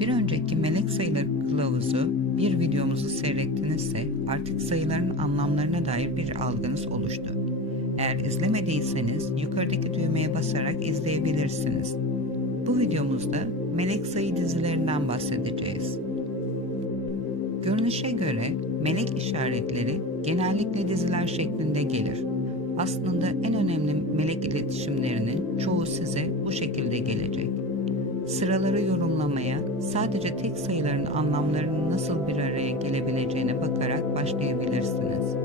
Bir önceki melek sayıları kılavuzu bir videomuzu seyrettinizse artık sayıların anlamlarına dair bir algınız oluştu. Eğer izlemediyseniz yukarıdaki düğmeye basarak izleyebilirsiniz. Bu videomuzda melek sayı dizilerinden bahsedeceğiz. Görünüşe göre melek işaretleri genellikle diziler şeklinde gelir. Aslında en önemli melek iletişimlerinin çoğu size bu şekilde gelecek. Sıraları yorumlamaya sadece tek sayıların anlamlarının nasıl bir araya gelebileceğine bakarak başlayabilirsiniz.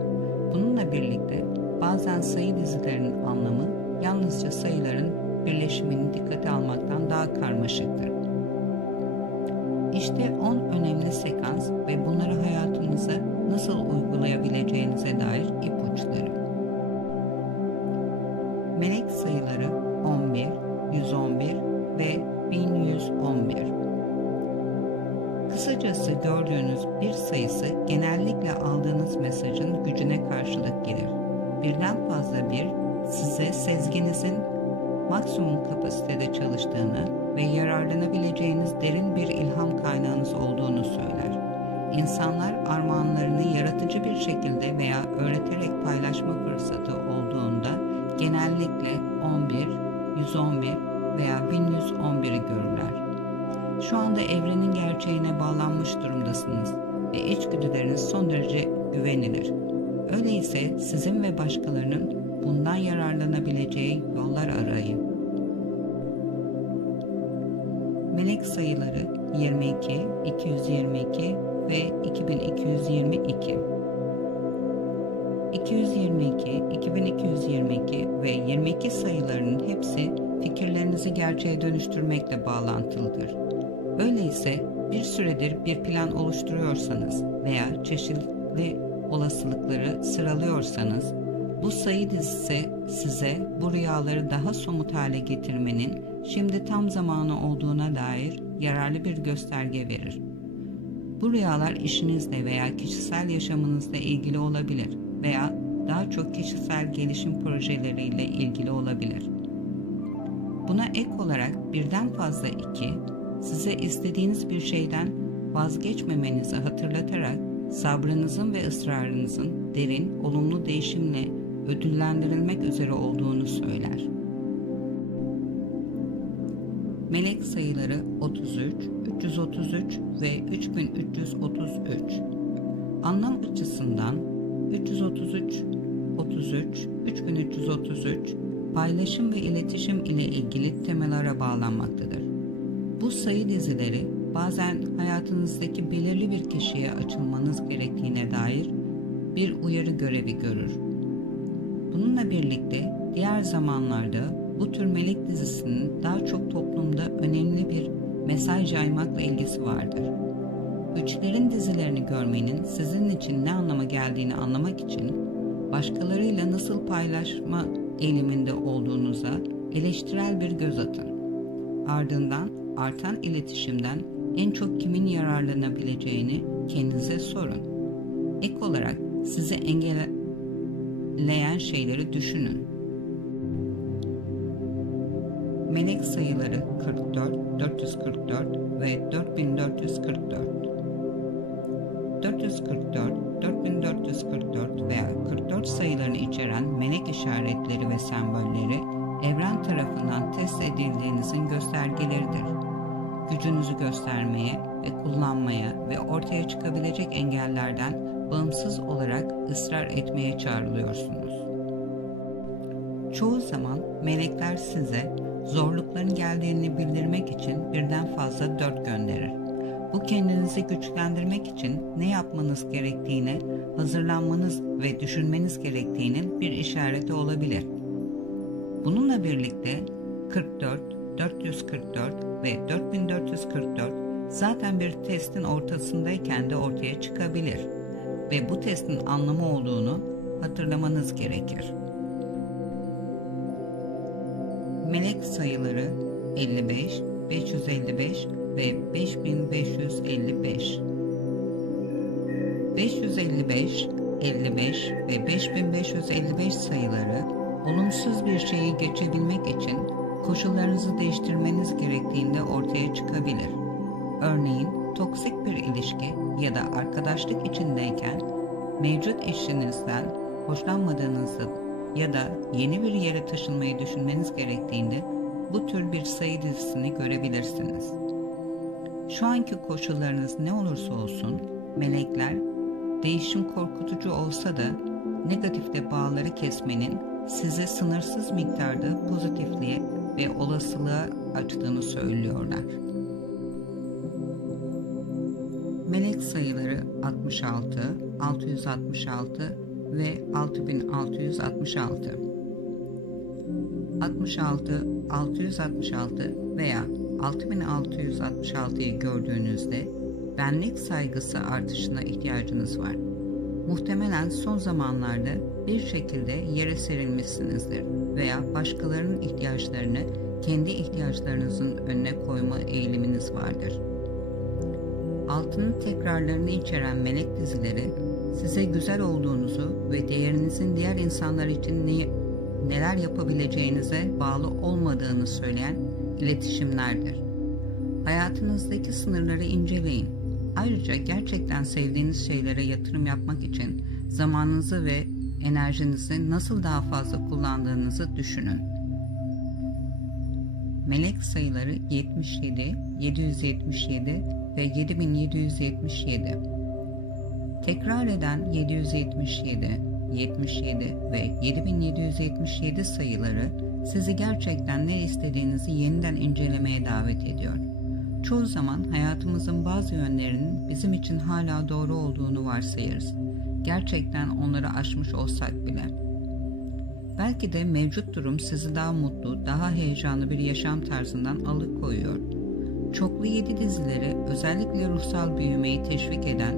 Bununla birlikte bazen sayı dizilerinin anlamı yalnızca sayıların birleşimini dikkate almaktan daha karmaşıktır. İşte 10 önemli sekans ve bunları hayatınıza nasıl uygulayabileceğinize dair ipuçları. Melek sayıları 11, 111 ve 1111. Kısacası gördüğünüz bir sayısı genellikle aldığınız mesajın gücüne karşılık gelir. Birden fazla bir size sezginizin maksimum kapasitede çalıştığını ve yararlanabileceğiniz derin bir ilham kaynağınız olduğunu söyler. İnsanlar armağanlarını yaratıcı bir şekilde veya öğreterek paylaşma fırsatı olduğunda genellikle 11, 111 veya 1111'i görürler. Şu anda evrenin gerçeğine bağlanmış durumdasınız ve içgüdüleriniz son derece güvenilir. Öyleyse sizin ve başkalarının bundan yararlanabileceği yollar arayın. Melek sayıları 22, 222 ve 2222. 222, 2222 ve 22 sayılarının hepsi fikirlerinizi gerçeğe dönüştürmekle bağlantılıdır. Öyleyse bir süredir bir plan oluşturuyorsanız veya çeşitli olasılıkları sıralıyorsanız, bu sayı dizisi size bu rüyaları daha somut hale getirmenin şimdi tam zamanı olduğuna dair yararlı bir gösterge verir. Bu rüyalar işinizle veya kişisel yaşamınızla ilgili olabilir veya daha çok kişisel gelişim projeleriyle ilgili olabilir. Buna ek olarak birden fazla 2, size istediğiniz bir şeyden vazgeçmemenizi hatırlatarak sabrınızın ve ısrarınızın derin, olumlu değişimle ödüllendirilmek üzere olduğunu söyler. Melek sayıları 33, 333 ve 3333. Anlam açısından 333, 33, 3333 paylaşım ve iletişim ile ilgili temalara bağlanmaktadır. Bu sayı dizileri bazen hayatınızdaki belirli bir kişiye açılmanız gerektiğine dair bir uyarı görevi görür. Bununla birlikte diğer zamanlarda bu tür melek dizisinin daha çok toplumda önemli bir mesaj yaymakla ilgisi vardır. Üçlerin dizilerini görmenin sizin için ne anlama geldiğini anlamak için başkalarıyla nasıl paylaşma eğiliminde olduğunuza eleştirel bir göz atın. Ardından artan iletişimden en çok kimin yararlanabileceğini kendinize sorun. Ek olarak sizi engelleyen şeyleri düşünün. Melek sayıları 44, 444 ve 4444. 444, 4444 veya 44 sayılarını içeren melek işaretleri ve sembolleri evren tarafından test edildiğinizin göstergeleridir. Gücünüzü göstermeye ve kullanmaya ve ortaya çıkabilecek engellerden bağımsız olarak ısrar etmeye çağrılıyorsunuz. Çoğu zaman melekler size zorlukların geldiğini bildirmek için birden fazla 4 gönderir. Bu kendinizi güçlendirmek için ne yapmanız gerektiğine hazırlanmanız ve düşünmeniz gerektiğinin bir işareti olabilir. Bununla birlikte 44, 444 ve 4444 zaten bir testin ortasındayken de ortaya çıkabilir ve bu testin anlamı olduğunu hatırlamanız gerekir. Melek sayıları 55, 555 ve 5555. 555, 55 ve 5555 sayıları olumsuz bir şeyi geçebilmek için koşullarınızı değiştirmeniz gerektiğinde ortaya çıkabilir. Örneğin toksik bir ilişki ya da arkadaşlık içindeyken mevcut eşinizden hoşlanmadığınızda ya da yeni bir yere taşınmayı düşünmeniz gerektiğinde bu tür bir sayı dizisini görebilirsiniz. Şu anki koşullarınız ne olursa olsun, melekler değişim korkutucu olsa da negatifte bağları kesmenin size sınırsız miktarda pozitifliğe ve olasılığa açtığını söylüyorlar. Melek sayıları 66, 666 ve 6666. 66, 666 veya 6666'yı gördüğünüzde benlik saygısı artışına ihtiyacınız var. Muhtemelen son zamanlarda bir şekilde yere serilmişsinizdir veya başkalarının ihtiyaçlarını kendi ihtiyaçlarınızın önüne koyma eğiliminiz vardır. Altının tekrarlarını içeren melek dizileri size güzel olduğunuzu ve değerinizin diğer insanlar için neler yapabileceğinize bağlı olmadığını söyleyen iletişimlerdir. Hayatınızdaki sınırları inceleyin. Ayrıca gerçekten sevdiğiniz şeylere yatırım yapmak için zamanınızı ve enerjinizi nasıl daha fazla kullandığınızı düşünün. Melek sayıları 77, 777 ve 7777. Tekrar eden 777, 77 ve 7777 sayıları sizi gerçekten ne istediğinizi yeniden incelemeye davet ediyor. Çoğu zaman hayatımızın bazı yönlerinin bizim için hala doğru olduğunu varsayarız. Gerçekten onları aşmış olsak bile. Belki de mevcut durum sizi daha mutlu, daha heyecanlı bir yaşam tarzından alıkoyuyor. Çoklu 7 dizileri özellikle ruhsal büyümeyi teşvik eden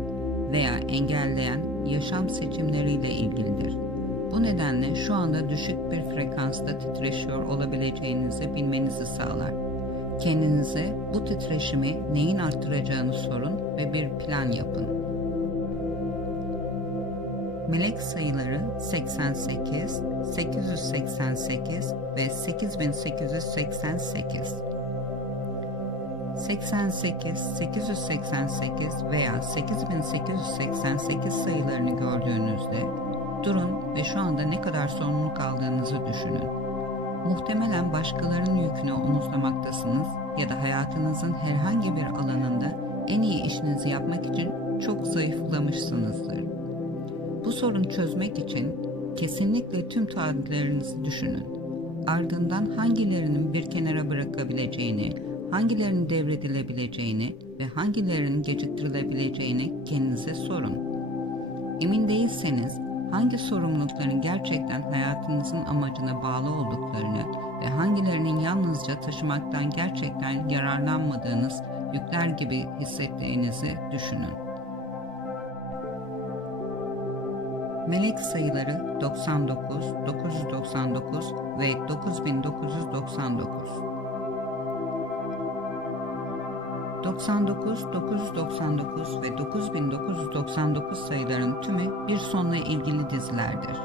veya engelleyen yaşam seçimleriyle ilgilidir. Bu nedenle şu anda düşük bir frekansta titreşiyor olabileceğinizi bilmenizi sağlar. Kendinize bu titreşimi neyin arttıracağını sorun ve bir plan yapın. Melek sayıları 88, 888 ve 8888. 88, 888 veya 8888 sayılarını gördüğünüzde durun ve şu anda ne kadar sorumluluk aldığınızı düşünün. Muhtemelen başkalarının yükünü omuzlamaktasınız ya da hayatınızın herhangi bir alanında en iyi işinizi yapmak için çok zayıflamışsınızdır. Bu sorunu çözmek için kesinlikle tüm taahhütlerinizi düşünün. Ardından hangilerinin bir kenara bırakabileceğini, hangilerinin devredilebileceğini ve hangilerinin geciktirilebileceğini kendinize sorun. Emin değilseniz hangi sorumlulukların gerçekten hayatınızın amacına bağlı olduklarını ve hangilerinin yalnızca taşımaktan gerçekten yararlanmadığınız yükler gibi hissettiğinizi düşünün. Melek sayıları 99, 999 ve 9999. 99, 999 ve 9999 sayıların tümü bir sonla ilgili dizilerdir.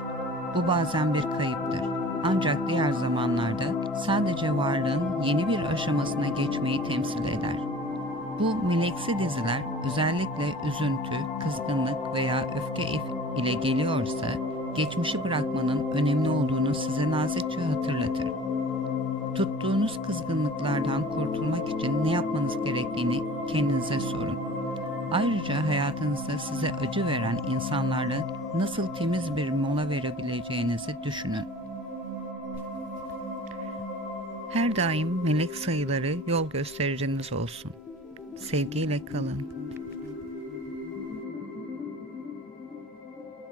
Bu bazen bir kayıptır. Ancak diğer zamanlarda sadece varlığın yeni bir aşamasına geçmeyi temsil eder. Bu meleksi diziler özellikle üzüntü, kızgınlık veya öfke ile geliyorsa geçmişi bırakmanın önemli olduğunu size nazikçe hatırlatır. Tuttuğunuz kızgınlıklardan kurtulmak için ne yapmanız gerektiğini kendinize sorun. Ayrıca hayatınızda size acı veren insanlarla nasıl temiz bir mola verebileceğinizi düşünün. Her daim melek sayıları yol göstericiniz olsun. Sevgiyle kalın.